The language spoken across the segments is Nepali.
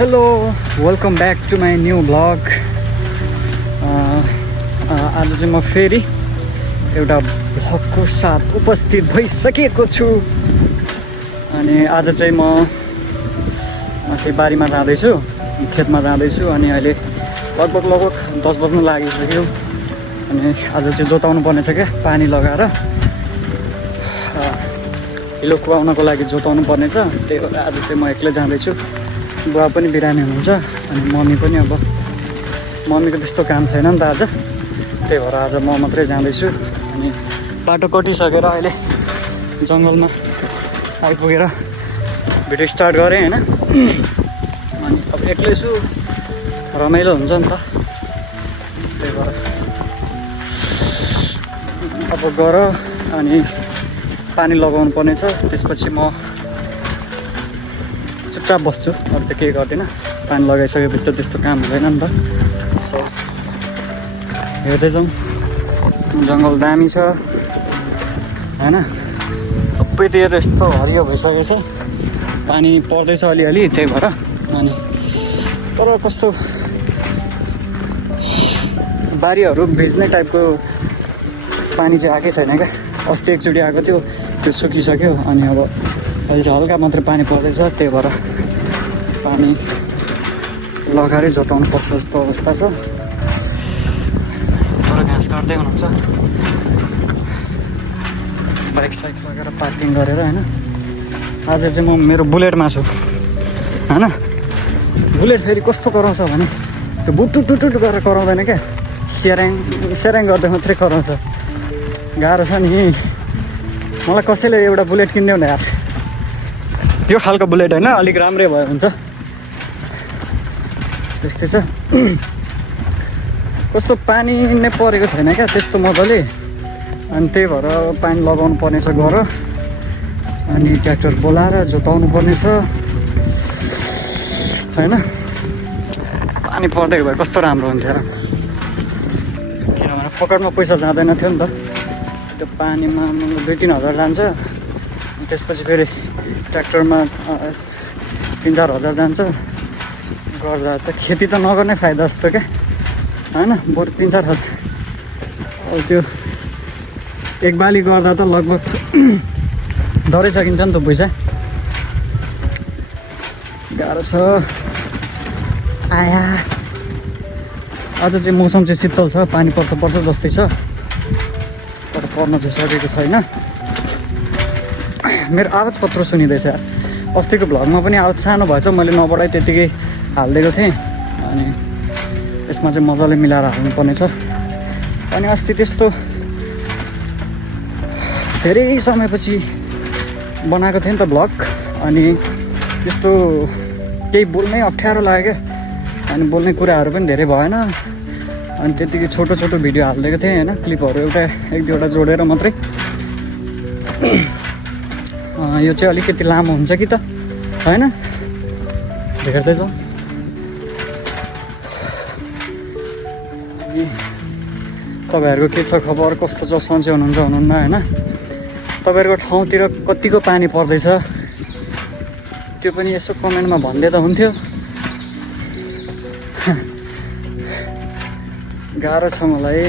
Hello welcome back to my new blog. आज चाहिँ म फेरि एउटा भ्लगको साथ उपस्थित भइसकेको छु। अनि आज चाहिँ म माथि बारीमा जाँदैछु, खेतमा जाँदैछु। अनि अहिले लगभग 10 बज्न लागिसक्यो। अनि आज चाहिँ जोताउनु पर्नेछ क्या, पानी लगाएर हिलो कुहाउनको लागि जोताउनु पर्नेछ। त्यही भएर आज चाहिँ म एक्लै जाँदैछु। बुवा पनि बिरामी हुनुहुन्छ अनि मम्मी पनि, अब मम्मीको त्यस्तो काम छैन नि त आज, त्यही भएर आज म मात्रै जाँदैछु। अनि बाटो कटिसकेर अहिले जङ्गलमा आइपुगेर भिडियो स्टार्ट गरेँ होइन। अनि अब एक्लै छु, रमाइलो हुन्छ नि त, त्यही भएर अब गर अनि पानी लगाउनु पर्नेछ। त्यसपछि म चुपचाप बस्छु, अरू त केही गर्दिनँ। पानी लगाइसकेपछि त त्यस्तो काम हुँदैन नि त। सो हेर्दै जाउँ, जङ्गल दामी छ होइन, सबैतिर यस्तो हरियो भइसकेको छ, पानी पर्दैछ अलिअलि, त्यही भएर। अनि तर कस्तो बारीहरू भिज्ने टाइपको पानी चाहिँ आएकै छैन क्या। अस्ति एकचोटि आएको थियो, त्यो सुकिसक्यो। अनि अब अहिले चाहिँ हल्का मात्रै पानी पर्दैछ, त्यही भएर पानी लगाएरै जोताउनु पर्छ जस्तो अवस्था छ। तर घाँस काट्दै हुनुहुन्छ, बाइक साइक लगाएर पार्किङ गरेर होइन। आज चाहिँ म मेरो बुलेटमा छु होइन। बुलेट फेरि कस्तो कराउँछ भने त्यो बुटुट गरेर कराउँदैन क्या, स्याराङ गर्दै मात्रै कराउँछ। गाह्रो छ नि। मलाई कसैले एउटा बुलेट किनिदेऊ न यार, यो खालको बुलेट होइन, अलिक राम्रै भयो हुन्छ। त्यस्तै छ। कस्तो पानी नै परेको छैन क्या त्यस्तो मजाले। अनि त्यही भएर पानी लगाउनु पर्नेछ गर। अनि ट्र्याक्टर बोलाएर जोताउनु पर्नेछ होइन। पानी पर्दै भए कस्तो राम्रो हुन्थ्यो र, किनभने पकेटमा पैसा जाँदैन थियो नि त। त्यो पानीमा 2-3 हजार जान्छ, त्यसपछि फेरि ट्र्याक्टरमा 3-4 हजार जान्छ। गर्दा त खेती त नगर्ने फाइदा जस्तो क्या होइन। बरु 3-4 हजार अब त्यो एक बाली गर्दा त लगभग डरै सकिन्छ नि त पैसा। गाह्रो छ। आया आज चाहिँ मौसम चाहिँ शीतल छ, पानी पर्छ जस्तै छ, तर पर्न चाहिँ सकेको छैन। मेरो आवाज कत्रो सुनिँदैछ। अस्तिको भ्लगमा पनि आवाज सानो भएछ, मैले नबढाइ त्यत्तिकै हालिदिएको थिएँ। अनि यसमा चाहिँ मजाले मिलाएर हाल्नुपर्नेछ। अनि अस्ति त्यस्तो धेरै समयपछि बनाएको थिएँ नि त भ्लग, अनि त्यस्तो केही बोल्नै अप्ठ्यारो लाग्यो क्या। अनि बोल्ने कुराहरू पनि धेरै भएन। अनि त्यतिकै छोटो भिडियो हालिदिएको थिएँ होइन, क्लिपहरू एउटा 1-2वटा जोडेर मात्रै। यो चाहिँ अलिकति लामो हुन्छ कि त होइन, हेर्दै जाउँ। अनि तपाईँहरूको के छ खबर, कस्तो छ, सन्चै हुनुहुन्छ हुनुहुन्न होइन। तपाईँहरूको ठाउँतिर कतिको पानी पर्दैछ त्यो पनि यसो कमेन्टमा भन्दै त हुन्थ्यो। गाह्रो छ मलाई।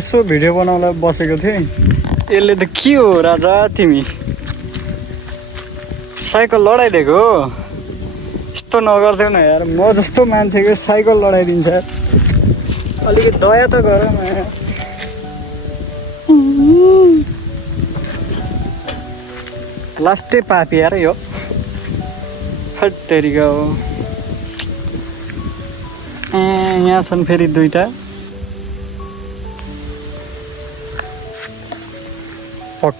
यसो भिडियो बनाउन बसेको थिएँ। यसले त के हो राजा तिमी साइकल लडाइदिएको हो? यस्तो नगर्थ्यौ न यार, म जस्तो मान्छेको साइकल लडाइदिन्छ। अलिकति दया त गर न। लास्टै पापी यार यो हट्टेरीको हो। यहाँ छन् फेरि दुईटा। पक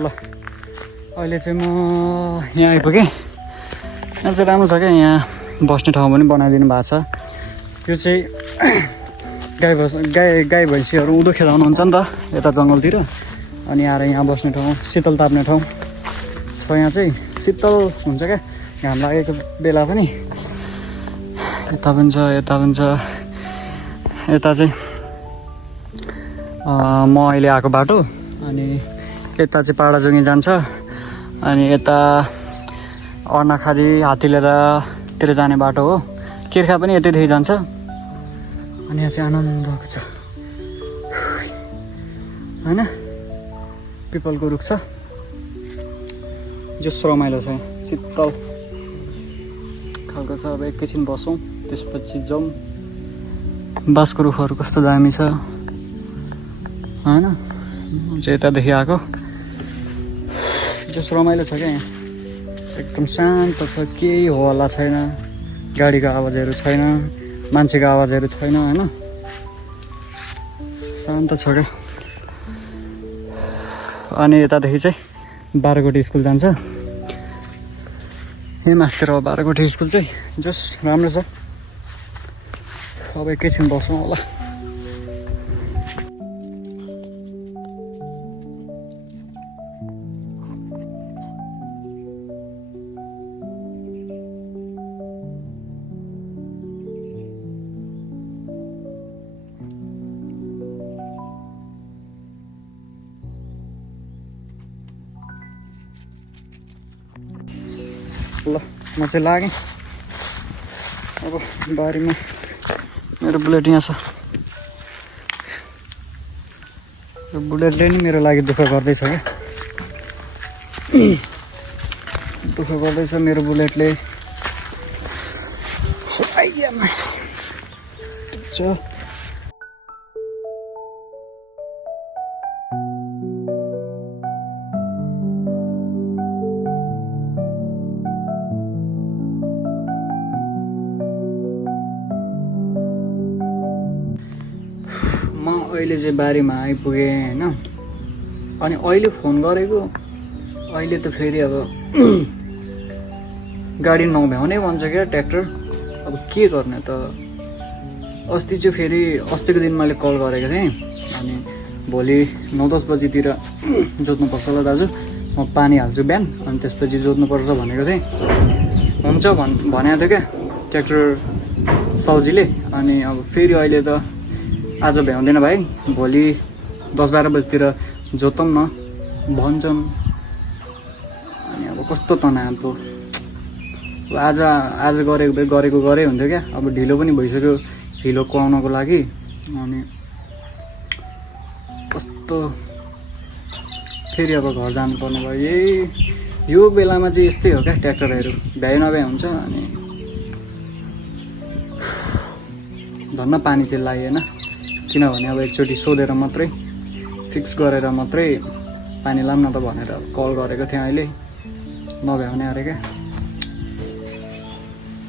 ल अहिले चाहिँ म यहाँ आइपुगेँ। यहाँ चाहिँ राम्रो छ क्या, यहाँ बस्ने ठाउँ पनि बनाइदिनु भएको छ। यो चाहिँ गाई भैँसीहरू उँधो खेलाउनुहुन्छ नि त यता जङ्गलतिर, अनि आएर यहाँ बस्ने ठाउँ, शीतल ताप्ने ठाउँ छ। यहाँ चाहिँ शीतल हुन्छ क्या घाम लागेको बेला पनि। यता पनि छ, यता पनि छ। यता चाहिँ म अहिले आएको बाटो, अनि यता चाहिँ पाडाजुङ्गी जान्छ, अनि यता अर्नाखाली हात्तीलेरातिर जाने बाटो हो। किर्खा पनि यतैदेखि जान्छ। अनि यहाँ चाहिँ आनन्दको छ होइन, पिपलको रुख छ, जस रमाइलो छ, शीतल खालको छ। अब एकैछिन बसौँ, त्यसपछि जाउँ। बाँसको रुखहरू कस्तो दामी छ होइन। म चाहिँ यतादेखि आएको, जस रमाइलो छ क्या यहाँ। एकदम शान्त छ, केही हो हल्ला छैन, गाडीको आवाजहरू छैन, मान्छेको आवाजहरू छैन होइन, शान्त छ क्या। अनि यतादेखि चाहिँ बाह्रकोटी स्कुल जान्छ। यही मास्तिर हो बाह्रकोटी स्कुल चाहिँ, जस राम्रो छ। अब एकैछिन बसौँ होला। ल म चाहिँ लागेँ अब बारीमा। मेरो बुलेट यहाँ छ। यो बुलेटले नि मेरो लागि दुःख गर्दैछ क्या, दुःख गर्दैछ मेरो बुलेटले। म अहिले चाहिँ बारीमा आइपुगेँ होइन। अनि अहिले फोन गरेको, अहिले त फेरि अब गाडी नभ्याउने भन्छ क्या ट्र्याक्टर। अब के गर्ने त। अस्ति चाहिँ फेरि अस्तिको दिन मैले कल गरेको थिएँ, अनि भोलि 9-10 बजीतिर जोत्नुपर्छ ल दाजु, म पानी हाल्छु बिहान, अनि त्यसपछि जोत्नुपर्छ भनेको थिएँ। हुन्छ भनेको थियो क्या ट्र्याक्टर साउजीले। अनि अब फेरि अहिले त आज भ्याउँदैन भाइ, भोलि 10-12 बजीतिर जोतौँ न भन्छन्। अनि अब कस्तो तनाव पो। आज गरेको गरे हुन्थ्यो क्या। अब ढिलो पनि भइसक्यो ढिलो कुहाउनको लागि। अनि कस्तो फेरि अब घर जानुपर्ने भयो। यही यो बेलामा चाहिँ यस्तै हो क्या, ट्र्याक्टरहरू भ्याइ नभ्याइ हुन्छ। अनि धन्न पानी चाहिँ लागेन, किनभने अब एकचोटि सोधेर मात्रै, फिक्स गरेर मात्रै पानी लाम न त भनेर कल गरेको थिएँ। अहिले नभ्याउने अरे क्या।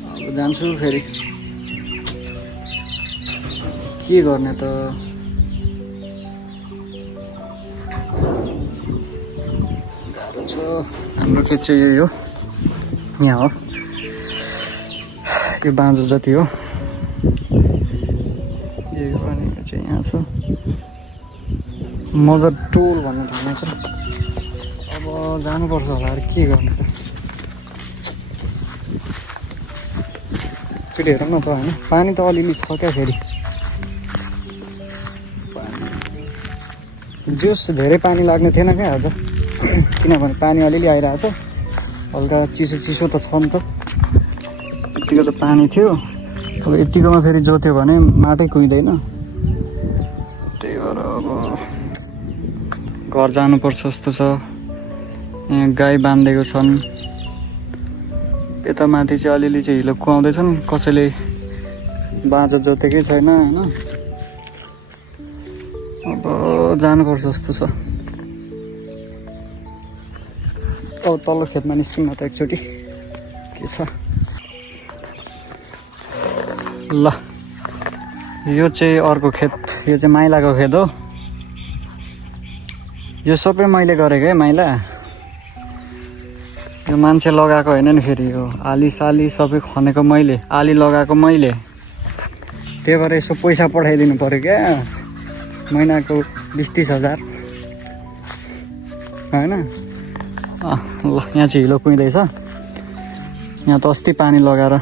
अब जान्छु फेरि, के गर्ने त। गाह्रो छ। हाम्रो खेत चाहिँ यही हो, यहाँ हो, यो बाँझो जति हो यही हो। अनि चाहिँ यहाँ छ मगर टोल भन्ने ठाउँमा छ। अब जानुपर्छ होला, अरे के गर्ने त। फेरि हेरौँ न त होइन, पानी त अलिअलि छ क्या फेरि। जोस धेरै पानी लाग्ने थिएन क्या आज, किनभने पानी अलिअलि आइरहेछ। हल्का चिसो चिसो त छ नि त, यतिको त पानी थियो। अब यतिकोमा फेरि जोत्यो भने माटै कुहिँदैन, त्यही भएर अब घर जानुपर्छ जस्तो छ। यहाँ गाई बाँधिदिएको छन्, यता माथि चाहिँ अलिअलि चाहिँ हिलो कुहाउँदैछन्, कसैले बाँझो जोतेकै छैन होइन। अब जानुपर्छ जस्तो छ। अब तल्लो खेतमा निस्किनु त एकचोटि के छ। ल यो चाहिँ अर्को खेत, यो चाहिँ माइलाको खेत हो। यो सबै मैले गरेको है माइला, यो मान्छे लगाएको होइन नि। फेरि यो आली साली सबै खनेको मैले, आली लगाएको मैले, त्यही भएर यसो पैसा पठाइदिनु पऱ्यो क्या, महिनाको 20-30 हजार होइन। ल यहाँ चाहिँ हिलो कुहिँदैछ। यहाँ त अस्ति पानी लगाएर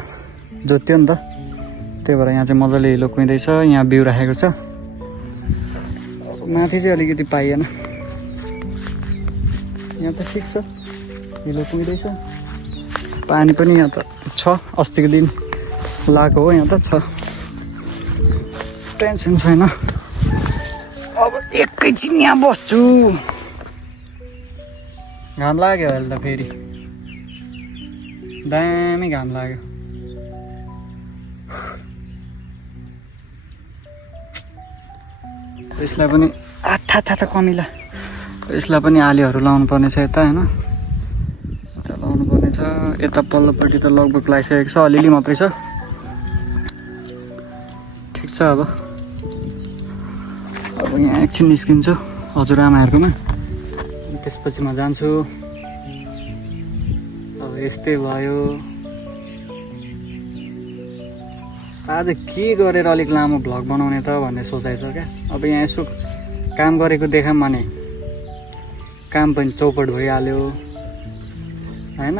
जोत्यो नि त, त्यही भएर यहाँ चाहिँ मजाले हिलो कुहिँदैछ। यहाँ बिउ राखेको छ। माथि चाहिँ अलिकति पाइएन, यहाँ त ठिक छ, हिलो कुहिँदैछ। पानी पनि यहाँ त छ, अस्तिको दिन लगाएको हो, यहाँ त छ, टेन्सन छैन। अब एकैछिन यहाँ बस्छु, घाम लाग्यो अहिले त फेरि दामी घाम लाग्यो। यसलाई पनि आथा कमिला, यसलाई पनि आलीहरू लाउनु पर्ने छ यता होइन, यता लाउनु पर्ने छ। यता पल्लोपट्टि त लगभग लगाइसकेको छ, अलिअलि मात्रै छ। ठिक छ। अब यहाँ एकछिन निस्किन्छु हजुरआमाहरूकोमा, त्यसपछि म जान्छु। अब यस्तै भयो। आज के गरेर अलिक लामो भ्लग बनाउने त भन्ने सोचाइ छ क्या। अब यहाँ यसो काम गरेको देखाम भने काम पनि चौपट भइहाल्यो होइन।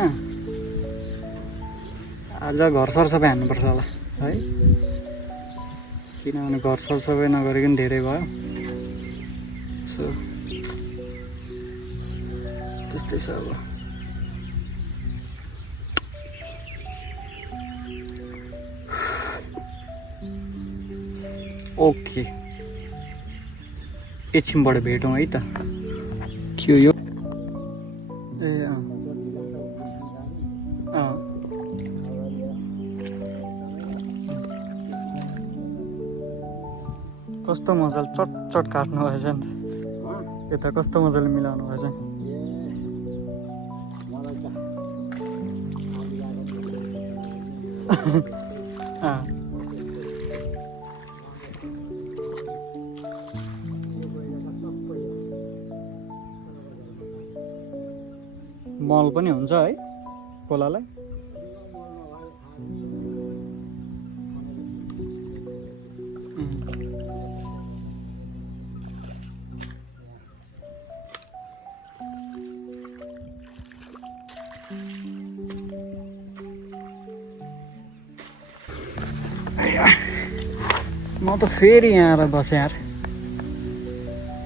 आज घर सरसफाइ हान्नुपर्छ होला है, किनभने घर सरसफाइ नगरिकन धेरै भयो। सो त्यस्तै छ। अब ओके, एकछिनबाट भेटौँ है त। के हो यो? ए कस्तो मजाले चट काट्नु भएछ नि त, यता कस्तो मजाले मिलाउनु भएछ नि। मल पनि हुन्छ है कोलालाई। म त फेरि यहाँ आएर बसेँ यार,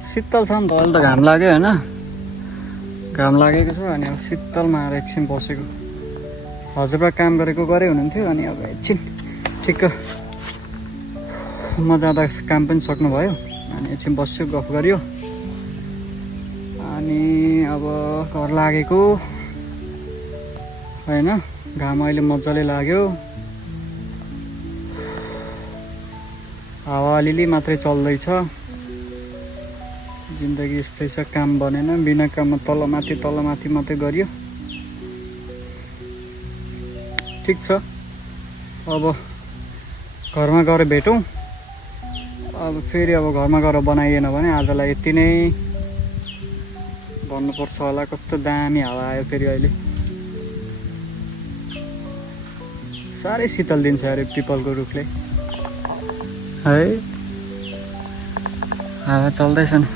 शीतल छ नि त। अहिले त घाम लाग्यो होइन, घाम लागेको छ। अनि अब शीतलमा आएर एकछिन बसेको। हजुरबा काम गरेको गरे हुनुहुन्थ्यो, अनि अब एकछिन ठिक्क म जाँदा काम पनि सक्नुभयो, अनि एकछिन बस्यो, गफ गऱ्यो। अनि अब घर लागेको होइन, घाम अहिले मजाले लाग्यो। हावा अलिअलि मात्रै चल्दैछ। जिन्दगी यस्तै छ, काम बनेन, बिना काममा तलमाथि मात्रै गरियो। ठिक छ। अब घरमा गएर भेटौँ। अब फेरि अब घरमा गएर बनाइएन भने आजलाई यति नै भन्नुपर्छ होला। कस्तो दामी हावा आयो फेरि अहिले, साह्रै शीतल दिन्छ अरे पिपलको रुखले है। हावा चल्दैछ नि।